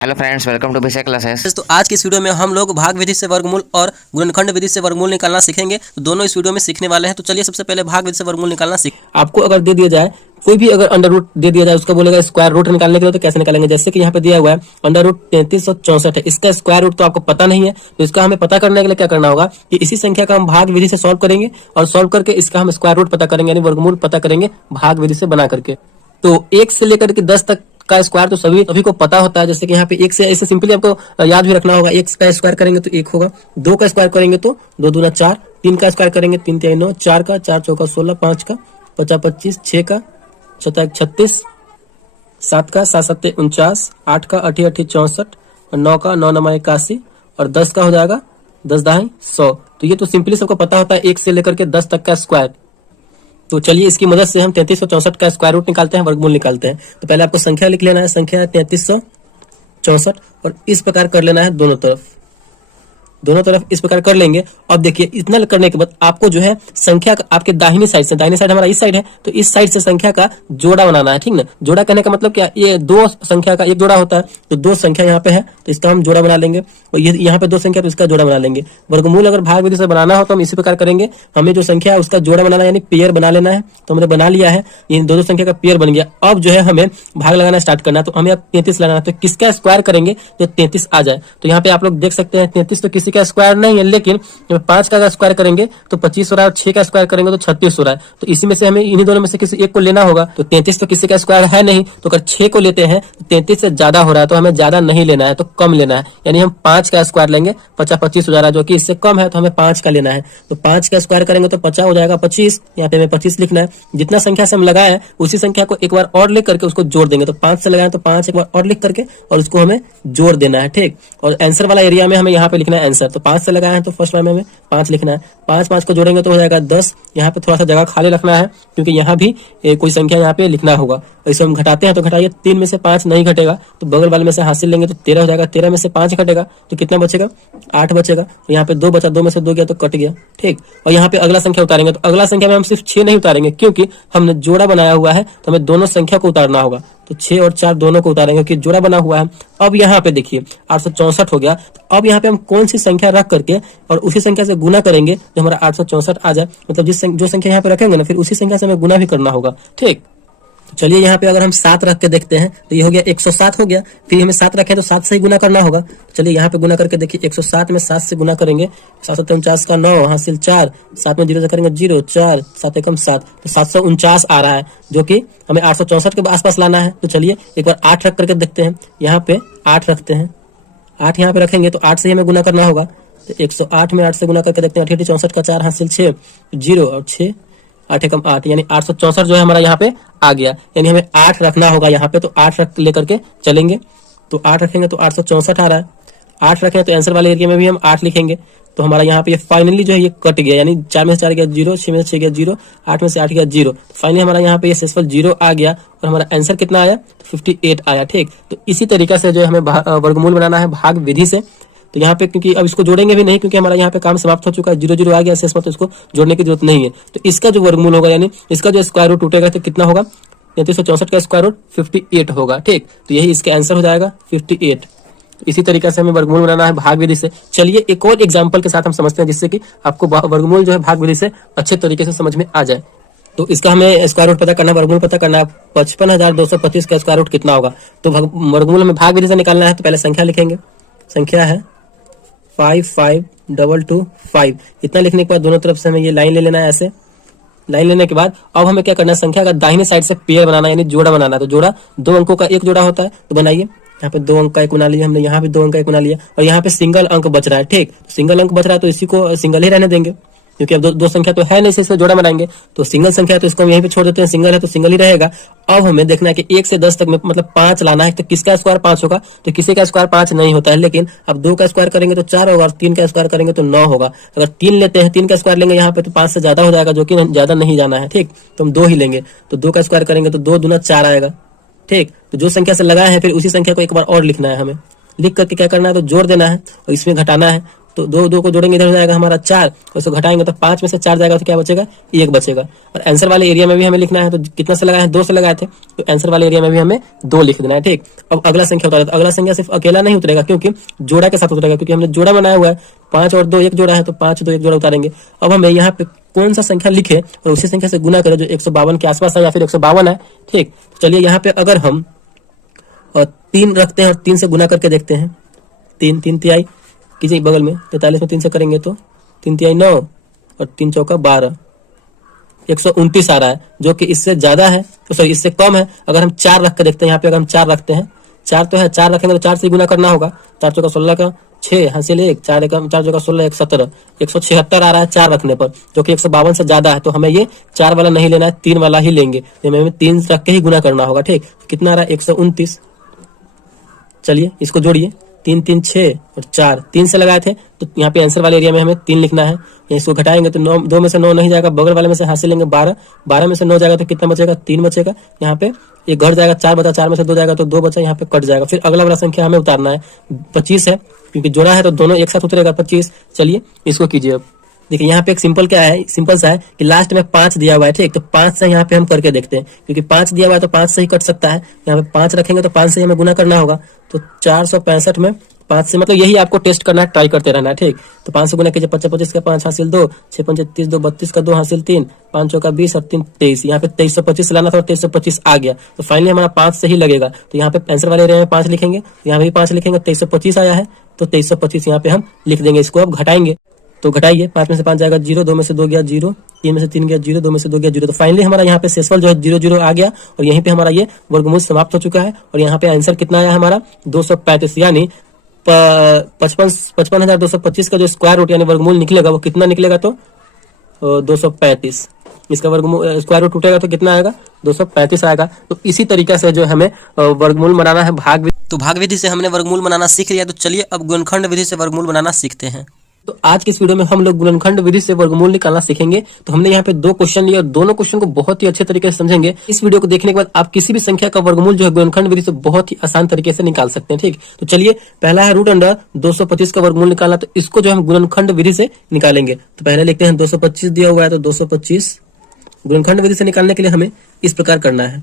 Hello friends, welcome to basic classes. तो आज की इस वीडियो में हम लोग भाग विधि से वर्गमूल और गुणनखंड विधि से वर्गमूल निकालना सीखेंगे। तो दोनों इस वीडियो में सीखने वाले हैं। तो चलिए सबसे पहले भाग विधि से वर्गमूल निकालना सीख। आपको अगर दे दिया जाए कोई भी अगर अंडर रूट दे दिया जाए, उसका बोलेगा स्क्वायर रूट निकालने के लिए, तो कैसे निकालेंगे। जैसे कि यहाँ पे दिया हुआ है अंडर रूट 3364 है, इसका स्क्वायर रूट तो आपको पता नहीं है, तो इसका हमें पता करने के लिए क्या करना होगा कि इसी संख्या का हम भाग विधि से सॉल्व करेंगे और सॉल्व करके इसका हम स्क्वायर रूट पता करेंगे, यानी वर्गमूल पता करेंगे भाग विधि से बना करके। तो 1 से लेकर के 10 तक का स्क्वायर तो सभी को पता होता है। जैसे कि यहाँ पे 1 से ऐसे सिंपली आपको याद भी रखना होगा। 1 का स्क्वायर करेंगे तो 1 होगा, 2 का स्क्वायर करेंगे तो 2 दूना 4, 3 का स्क्वायर करेंगे 3 3 9, 4 का 4 चौका 16, 5 का 50 25, 6 का 7 36, 7 का 7 7 49, 8 का 8 8 64 और 9 का 9 9 81 और 10 का हो जाएगा 10 10 100। तो ये तो सिंपली सबको पता होता है 1 से लेकर के 10 तक का स्क्वायर। तो चलिए इसकी मदद से हम 3364 का स्क्वायर रूट निकालते हैं, वर्गमूल निकालते हैं। तो पहले आपको संख्या लिख लेना है, संख्या है 3364 और इस प्रकार कर लेना है दोनों तरफ इस प्रकार कर लेंगे। अब देखिए इतना करने के बाद आपको जो है संख्या का आपके दाहिनी साइड से, दाहिनी साइड हमारा इस साइड है, तो इस साइड से संख्या का जोड़ा बनाना है, ठीक ना। जोड़ा करने का मतलब क्या, ये दो संख्या का एक जोड़ा होता है, तो दो संख्या यहाँ पे है तो इसका हम जोड़ा बना लेंगे, और ये यहाँ पे दो संख्या तो इसका जोड़ा बना लेंगे। वर्गमूल अगर भाग विधि से बनाना हो तो हम इसी प्रकार करेंगे। हमें जो संख्या है उसका जोड़ा बनाना यानी पेयर बना लेना है, तो हमने बना लिया है, इन दो संख्या का पेयर बन गया। अब जो है हमें भाग लगाना स्टार्ट करना है, तो हमें अब 33 लगाना है। तो किसका स्क्वायर करेंगे तो 33 आ जाए। तो यहाँ पे आप लोग देख सकते हैं 33 तो किसी का स्क्वायर नहीं है, लेकिन 5 का स्क्वायर करेंगे तो 25 हो रहा है और 6 का स्क्वायर करेंगे तो 36 हो रहा है। तो इसी में से हमें इन्हीं दोनों में से किसी एक को लेना होगा। तो 33 तो किसी का स्क्वायर है नहीं, तो अगर 6 को लेते हैं तो 33 से ज्यादा हो रहा है, तो हमें ज्यादा नहीं लेना है, तो कम लेना है, यानी हम 5 का स्क्वायर लेंगे। 50 25 हो जा रहा है, जो कि इससे कम है, तो हमें 5 का लेना है। तो 5 का स्क्वायर करेंगे तो 50 हो जाएगा 25, यहाँ पे हमें 25 लिखना है। जितना संख्या से हम लगाए उसी संख्या को एक बार और लिख करके उसको जोड़ देंगे। तो 5 से लगाए तो 5 एक बार और लिख करके और उसको हमें जोड़ देना है, ठीक। और आंसर वाला एरिया में हमें यहाँ पे लिखना है आंसर। तो 5 से लगाए हैं तो फर्स्ट वाले में हमें 5 लिखना है। 5 5 को जोड़ेंगे तो हो जाएगा 10। यहाँ पे थोड़ा सा जगह खाली रखना है, क्योंकि यहाँ भी कोई संख्या यहाँ पे लिखना होगा। इसको हम घटाते हैं तो घटाइए, 3 में से 5 नहीं घटेगा तो बगल वाले में से हासिल लेंगे तो 13 हो जाएगा। 13 में से 5 घटेगा तो कितना बचेगा, 8 बचेगा। तो यहाँ पे 2 बचा, 2 में से 2 गया तो कट गया, ठीक। और यहाँ पे अगला संख्या उतारेंगे, तो अगला संख्या में हम सिर्फ 6 नहीं उतारेंगे, क्योंकि हमने जोड़ा बनाया हुआ है, तो हमें दोनों संख्या को उतारना होगा। तो 6 और 4 दोनों को उतारेंगे, क्योंकि जोड़ा बना हुआ है। अब यहाँ पे देखिए 864 हो गया। तो अब यहाँ पे हम कौन सी संख्या रख करके और उसी संख्या से गुना करेंगे जो हमारा 864 आ जाए। मतलब जो संख्या यहाँ पे रखेंगे ना, फिर उसी संख्या से हमें गुना भी करना होगा, ठीक। चलिए यहाँ पे अगर हम 7 रख के देखते हैं तो ये हो गया 107 हो गया। फिर हमें 7 रखे तो 7 से ही गुना करना होगा। चलिए यहाँ पे गुना करके देखिए, 107 में 7 से गुना करेंगे, 7 49 का 9 हासिल 4, 7 में 0 से करेंगे 0, 4 7 एकम 7, तो 749 आ रहा है, जो कि हमें 864 के आसपास लाना है। तो चलिए एक बार 8 रख करके देखते हैं। यहाँ पे 8 रखते हैं, 8 यहाँ पे रखेंगे तो 8 से ही हमें गुना करना होगा। तो 108 में 8 से गुना करके देखते हैं, 8 64 का 4 हासिल 6, 0 और 6 8 एकम 8, यानी 864 जो है हमारा यहाँ पे आ गया। यानी हमें 8 रखना होगा यहाँ पे, तो 8 रख लेकर के चलेंगे। तो 8 रखेंगे तो 864 आ रहा है। 8 रखें तो आंसर वाले एरिया में भी हम 8 लिखेंगे। तो हमारा यहाँ पे फाइनली जो है ये कट गया, यानी 4 में से 4 गया 0, 6 में से 6 गया 0, 8 में से 8 गया 0। फाइनली हमारा यहाँ पे ये शेषफल 0 आ गया और हमारा आंसर कितना आया, 58 आया, ठीक। तो इसी तरीके से जो है हमें वर्गमूल बनाना है भाग विधि से। तो यहाँ पे क्योंकि अब इसको जोड़ेंगे भी नहीं, क्योंकि हमारा यहाँ पे काम समाप्त हो चुका है, 0 0 आ गया शेष में, तो इसको जोड़ने की जरूरत नहीं है। तो इसका जो वर्गमूल होगा, यानी इसका जो स्क्वायर रूट टूटेगा तो कितना होगा, 3364 का स्क्वायर रूट 58 होगा, ठीक। तो यही इसका आंसर हो जाएगा 58। इसी तरीके से हमें वर्गमूल बनाना है भाग विधि से। चलिए एक और एग्जाम्पल के साथ हम समझते हैं, जिससे कि आपको वर्गमूल जो है भाग विधि से अच्छे तरीके से समझ में आ जाए। तो इसका हमें स्क्वायर रूट पता करना है, वर्गमूल पता करना है। 55,225 का स्क्वायर रूट कितना होगा। तो वर्गमूल हमें भाग विधि से निकालना है। तो पहले संख्या लिखेंगे, संख्या है 55225। इतना लिखने के बाद दोनों तरफ से हमें ये लाइन ले लेना है। ऐसे लाइन लेने के बाद अब हमें क्या करना है, संख्या का दाहिने साइड से पेयर बनाना है, यानी जोड़ा बनाना है। तो जोड़ा 2 अंकों का एक जोड़ा होता है, तो बनाइए। यहाँ पे 2 अंक का एक बना लिया हमने, यहाँ पे 2 अंक का एक बना लिया, और यहाँ पे सिंगल अंक बच रहा है, ठीक। सिंगल अंक बच रहा है तो इसी को सिंगल ही रहने देंगे, क्योंकि अब दो संख्या तो है नहीं, इससे जोड़ा बनाएंगे। तो सिंगल संख्या है तो इसको हम यहीं पे छोड़ देते हैं, सिंगल है तो सिंगल ही रहेगा। अब हमें देखना है कि 1 से 10 तक में मतलब 5 लाना है। तो किसका स्क्वायर 5 होगा, तो किसी का स्क्वायर 5 नहीं होता है, लेकिन अब 2 का स्क्वायर करेंगे तो 4 होगा और 3 का स्क्वायर करेंगे तो 9 होगा। अगर 3 लेते हैं, 3 का स्क्वायर लेंगे यहाँ पे तो 5 से ज्यादा हो जाएगा, जो कि ज्यादा नहीं जाना है, ठीक। तो हम 2 ही लेंगे। तो 2 का स्क्वायर करेंगे तो 2 दूना 4 आएगा, ठीक। तो जो संख्या से लगाए हैं फिर उसी संख्या को एक बार और लिखना है हमें। लिख करके क्या करना है, तो जोड़ देना है और इसमें घटाना है। तो दो दो को जोड़ेंगे, इधर हो जाएगा हमारा 4, उसको घटाएंगे तो 5 में से 4 जाएगा तो क्या बचेगा, 1 बचेगा। और आंसर वाले एरिया में भी हमें लिखना है, तो कितना से लगाए हैं, 2 से लगाए थे, तो आंसर वाले एरिया में भी हमें 2 लिख देना है। ठीक, अब अगला संख्या उतारे, तो अगला संख्या सिर्फ अकेला नहीं उतरेगा क्योंकि जोड़ा के साथ उतरेगा, क्योंकि हमने जोड़ा बनाया हुआ है, 5 और 2 एक जोड़ा है, तो 5 2 एक जोड़ा उतारेंगे। अब हमें यहाँ पे कौन सा संख्या लिखे और उसी संख्या से गुना करें जो 152 के आसपास है या फिर 152 है। ठीक, चलिए यहाँ पे अगर हम 3 रखते हैं और 3 से गुना करके देखते हैं, 3 3 तिहाई कीजिए बगल में, 43 में 3 से करेंगे तो 3 तिहाई 9 और 3 चौका 12, 129 आ रहा है, जो कि इससे ज्यादा है, सॉरी इससे कम है। अगर हम 4 रख के देखते हैं, यहाँ पे अगर हम 4 रखते हैं, 4 तो है, 4 रखेंगे तो 4 से गुना करना होगा, 4 चौका 16 का 6 हासिल 1, 4 चौका 16 1 17, 176 आ रहा है 4 रखने पर, जो कि 152 से ज्यादा है। तो हमें ये 4 वाला नहीं लेना है, 3 वाला ही लेंगे, हमें 3 रख के ही गुना करना होगा। ठीक, कितना आ रहा है, 129। चलिए इसको जोड़िए, 3 3 6 और 4, 3 से लगाए थे, तो यहाँ पे आंसर वाले एरिया में हमें 3 लिखना है। इसको घटाएंगे तो 9, 2 में से 9 नहीं जाएगा, बगल वाले में से हासिल लेंगे 12, 12 में से 9 जाएगा तो कितना बचेगा, 3 बचेगा। यहाँ पे एक घट जाएगा, 4 बचा, 4 में से 2 जाएगा तो 2 बचा, यहाँ पे कट जाएगा। फिर अगला वाला संख्या हमें उतारना है, 25 है, क्योंकि जोड़ा है तो दोनों एक साथ उतरेगा 25। चलिए इसको कीजिए। अब देखिए यहाँ पे एक सिंपल क्या है, सिंपल सा है कि लास्ट में 5 दिया हुआ है। ठीक, तो 5 से यहाँ पे हम करके देखते हैं, क्योंकि 5 दिया हुआ है तो 5 से ही कट सकता है। यहाँ पे 5 रखेंगे तो 5 से हमें गुना करना होगा, तो 465 में 5 से, मतलब यही आपको टेस्ट करना है, ट्राई करते रहना है। ठीक, तो 5 से गुना कीजिए, 25 25 का 5 हासिल 2, 6 5 30 2 32 का 2 हासिल 3, 5 चौका 20 और 3 23, यहाँ पे 2325 लाना था, 2325 आ गया, तो फाइनली हमारा 5 से ही लगेगा। तो यहाँ पे आंसर वाले एरिया में 5 लिखेंगे, यहाँ भी 5 लिखेंगे, 2325 आया है, तो 2325 यहाँ पे हम लिख देंगे। इसको अब घटाएंगे, तो घटाइए, 5 में से 5 जाएगा 0, 2 में से 2 गया 0, 3 में से 3 गया 0, 2 में से 2 गया 0, तो फाइनली हमारा यहाँ पे शेषफल जो है 0 0 आ गया, और यहीं पे हमारा ये वर्गमूल समाप्त हो चुका है। और यहाँ पे आंसर कितना आया हमारा, 235, यानी 55,225 का जो स्क्वायर रूट यानी वर्गमूल निकलेगा वो कितना निकलेगा, तो 235। इसका वर्गमूल स्क्वायर रूट टूटेगा तो कितना आएगा, 235 आएगा। तो इसी तरीके से जो हमें वर्गमूल बनाना है भाग विधि। तो भाग विधि से हमने वर्गमूल बनाना सीख लिया, तो चलिए अब गुणनखंड विधि से वर्गमूल बनाना सीखते हैं। तो आज की इस वीडियो में हम लोग गुणनखंड विधि से वर्गमूल निकालना सीखेंगे। तो हमने यहाँ पे 2 क्वेश्चन लिए और दोनों क्वेश्चन को बहुत ही अच्छे तरीके से समझेंगे। इस वीडियो को देखने के बाद आप किसी भी संख्या का वर्गमूल जो है गुणनखंड विधि से बहुत ही आसान तरीके से निकाल सकते हैं। ठीक, तो चलिए पहला है रूट अंडर 225 का वर्गमूल निकालना, तो इसको जो हम गुणनखंड विधि से निकालेंगे। तो पहले लिखते हैं 225 दिया हुआ है, तो 225 गुणनखंड विधि से निकालने के लिए हमें इस प्रकार करना है।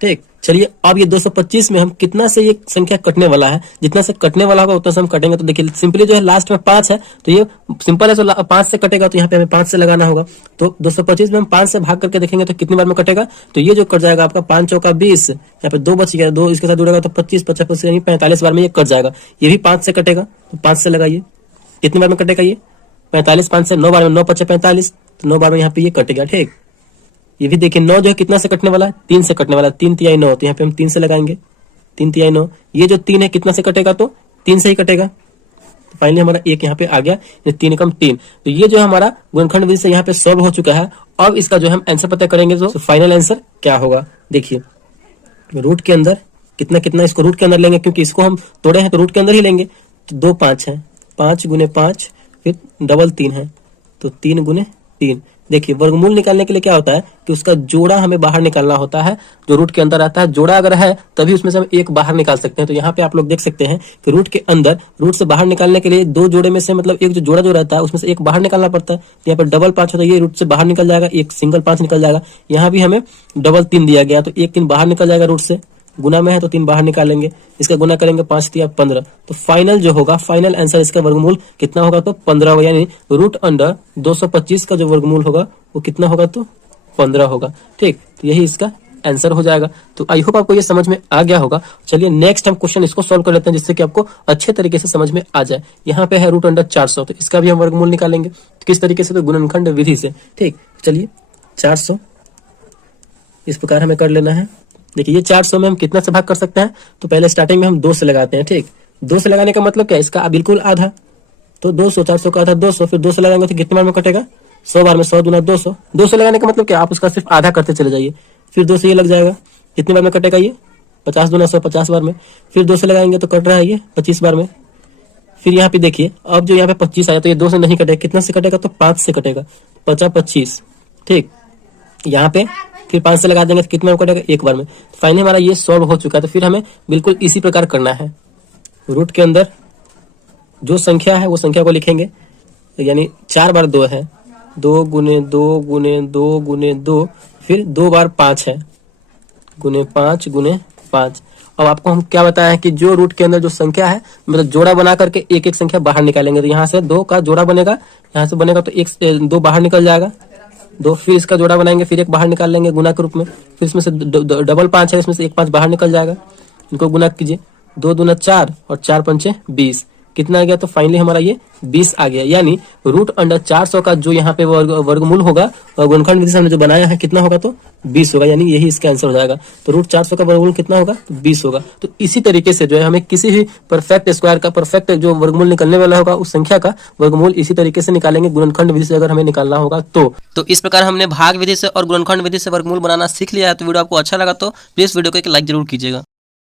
ठीक, चलिए अब ये 225 में हम कितना से ये संख्या कटने वाला है, जितना से कटने वाला होगा उतना से हम कटेंगे। तो देखिए सिंपली जो है लास्ट में 5 है, तो ये सिंपल है, तो 5 से कटेगा, तो यहाँ पे हमें 5 से लगाना होगा। तो 225 में हम 5 से भाग करके देखेंगे तो कितनी बार में कटेगा, तो ये जो कट जाएगा आपका 5 चौका 20, यहाँ पे 2 बच गया, 2 इसके साथ जुड़ेगा तो 25 55 यानी 45 बार में ये कट जाएगा। ये भी 5 से कटेगा, तो 5 से लगाइए, कितनी बार में कटेगा ये 45, 5 से 9 बार में, 9 5 45, तो 9 बार में यहाँ पे ये कटेगा। ठीक, ये भी देखिए 9 जो है कितना से कटने वाला है, 3 से कटने वाला है, 3 तिहाई 9, तो यहाँ पे हम 3 से लगाएंगे, 3 तिहाई 9। ये जो 3 है कितना से कटेगा, तो 3 से ही कटेगा, तो फाइनली हमारा 1 यहाँ पे आ गया, 3 एकम 3। तो ये जो हमारा गुणनखंड विधि से यहाँ पे सॉल्व हो चुका है। अब इसका जो हम आंसर पता करेंगे तो फाइनल आंसर क्या होगा, देखिए रूट के अंदर कितना कितना, इसको रूट के अंदर लेंगे क्योंकि इसको हम तोड़े हैं तो रूट के अंदर ही लेंगे। तो 2 5 है, 5 गुने 5, फिर डबल 3 है, तो 3 गुने 3। देखिए वर्गमूल निकालने के लिए क्या होता है कि उसका जोड़ा हमें बाहर निकालना होता है, जो रूट के अंदर आता है। जोड़ा अगर है तभी उसमें से हम एक बाहर निकाल सकते हैं। तो यहाँ पे आप लोग देख सकते हैं कि रूट के अंदर, रूट से बाहर निकालने के लिए 2 जोड़े में से मतलब एक जो जोड़ा जो रहता है उसमें से एक बाहर निकालना पड़ता है। तो यहाँ पे डबल 5 होता है, ये रूट से बाहर निकल जाएगा, एक सिंगल 5 निकल जाएगा। यहाँ भी हमें डबल 3 दिया गया, तो एक 3 बाहर निकल जाएगा, रूट से गुना में है तो 3 बाहर निकालेंगे, इसका गुना करेंगे 5 3 15। तो फाइनल जो होगा, फाइनल आंसर इसका वर्गमूल कितना होगा, तो 15 होगा, यानी रूट अंडर 225 का जो वर्गमूल होगा वो कितना होगा, तो 15 होगा। ठीक, तो यही इसका आंसर हो जाएगा। तो आई होप आपको ये समझ में आ गया होगा। चलिए नेक्स्ट हम क्वेश्चन इसको सॉल्व कर लेते हैं, जिससे कि आपको अच्छे तरीके से समझ में आ जाए। यहाँ पे है रूट अंडर 400, तो इसका भी हम वर्गमूल निकालेंगे। तो किस तरीके से, तो गुणनखंड विधि से। ठीक, चलिए 400 इस प्रकार हमें कर लेना है। देखिए ये 400 में हम कितना से भाग कर सकते हैं, तो पहले स्टार्टिंग में हम 2 से लगाते हैं। ठीक, 2 से लगाने का मतलब क्या है, इसका बिल्कुल आधा, तो 200, 400 का आधा 200, फिर 2 से लगाएंगे तो कितने बार में कटेगा, 100 बार में, 100 दूना 200। 2 से लगाने का मतलब क्या, आप उसका सिर्फ आधा करते चले जाइए, फिर 2 से ये लग जाएगा, कितने बार में कटेगा ये, 50 दूना 100, 50 बार में। फिर 2 से लगाएंगे तो कट रहा है ये 25 बार में। फिर यहाँ पे देखिए अब जो यहाँ पे 25 आया, तो ये 2 से नहीं कटेगा, कितना से कटेगा, तो 5 से कटेगा, 50 25। ठीक, यहाँ पे फिर 5 से लगा देंगे तो कितने बार कटेगा, एक बार में। फाइनली हमारा ये सॉल्व हो चुका है। तो फिर हमें बिल्कुल इसी प्रकार करना है, रूट के अंदर जो संख्या है वो संख्या को लिखेंगे, यानी 4 बार 2 है, 2 गुने 2 गुने 2 गुने 2, फिर 2 बार 5 है, गुने 5 गुने 5। अब आपको हम क्या बताया है कि जो रूट के अंदर जो संख्या है, मतलब जोड़ा बना करके एक एक संख्या बाहर निकालेंगे। तो यहाँ से 2 का जोड़ा बनेगा, यहाँ से बनेगा तो 2 बाहर निकल जाएगा, 2, फिर इसका जोड़ा बनाएंगे, फिर 1 बाहर निकाल लेंगे गुना के रूप में, फिर इसमें से डबल 5 है, इसमें से 1 5 बाहर निकल जाएगा, इनको गुना कीजिए, 2 दूना 4 और 4 पंचे 20, कितना आ गया? तो फाइनली हमारा ये 20 आ गया। यानी रूट अंडर 400 का जो यहाँ पे वर्गमूल होगा, गुणनखंड विधि से हमने जो बनाया है, कितना होगा? तो 20 होगा, यानी यही इसका आंसर हो जाएगा। तो रूट 400 का वर्गमूल कितना होगा? तो 20 होगा। तो इसी तरीके से जो है हमें किसी भी परफेक्ट स्क्वायर का परफेक्ट जो वर्गमूल निकलने वाला होगा, उस संख्या का वर्गमूल इसी तरीके से निकालेंगे गुणनखंड विधि से, अगर हमें निकालना होगा तो इस प्रकार हमने भाग विधि से और गुणनखंड विधि से वर्गमूल बनाना सीख लिया है। तो वीडियो आपको अच्छा लगा तो प्लीज वीडियो को एक लाइक जरूर कीजिएगा।